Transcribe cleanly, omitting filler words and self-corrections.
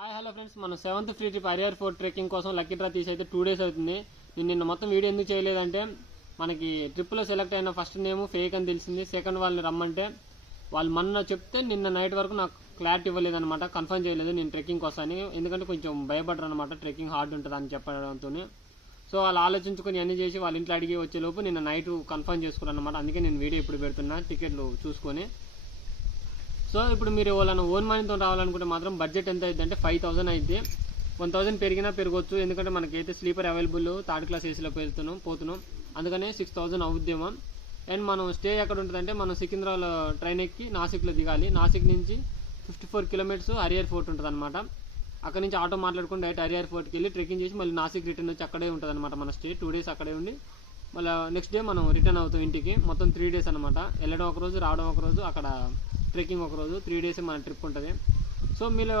Hi hello friends, మన 7th free trip arrear fort trekking కోసం lucky draw తీసి అయితే 2 days అవుతుంది. నేను నిన్న మొత్తం వీడియో ఎందుకు చేయలేదంటే మనకి ట్రిప్లో సెలెక్ట్ అయిన ఫస్ట్ నేమ్ ఫేక్ అని తెలిసింది. సెకండ్ వాళ్ళని రమ్మంటే వాళ్ళు మొన్న చెప్తే నిన్న నైట్ వరకు నాకు క్లారిటీ ఇవ్వలేదన్నమాట, కన్ఫర్మ్ చేయలేదు నేను ట్రెక్కింగ్ వస్తాను. ఎందుకంటే కొంచెం భయపడరు అనమాట, ట్రెక్కింగ్ హార్డ్ ఉంటుంది అని చెప్పడంతో. సో వాళ్ళు ఆలోచించుకొని అన్నీ చేసి వాళ్ళ ఇంట్లో అడిగి వచ్చేలోపు నిన్న నైట్ కన్ఫర్మ్ చేసుకున్నాను అనమాట. అందుకే నేను వీడియో ఇప్పుడు పెడుతున్నా టికెట్లు చూసుకొని. సో ఇప్పుడు మీరు వాళ్ళని ఓన్ మనీతో రావాలనుకుంటే మాత్రం బడ్జెట్ ఎంత అయింది అంటే 5,000 అయింది. 1,000 పెరిగినా పెరగవచ్చు, ఎందుకంటే మనకైతే స్లీపర్ అవైలబుల్, 3rd class ఏసీలో పోతున్నాం. అందుకనే 6,000 అవుద్దేమో. అండ్ మనం స్టే ఎక్కడ ఉంటుందంటే మనం సికింద్రాబాద్ ట్రైన్ ఎక్కి నాసిక్లో దిగాలి. నాసిక్ నుంచి 54 kilometers అరియర్ ఫోర్ట్ ఉంటుంది అనమాట. అక్కడ నుంచి ఆటో మాట్లాడుకుని డైరెక్ట్ అరియర్ ఫోర్ట్కి వెళ్ళి ట్రెక్కింగ్ చేసి మళ్ళీ నాసిక్ రిటర్న్ వచ్చి అక్కడే ఉంటుంది అనమాట మన స్టే. 2 days అక్కడే ఉండి మళ్ళీ నెక్స్ట్ డే మనం రిటర్న్ అవుతాం ఇంటికి. మొత్తం 3 days అనమాట. వెళ్ళడం ఒకరోజు, రావడం ఒకరోజు, అక్కడ ట్రెక్కింగ్ ఒకరోజు, 3 days మన ట్రిప్ ఉంటుంది. సో మీరు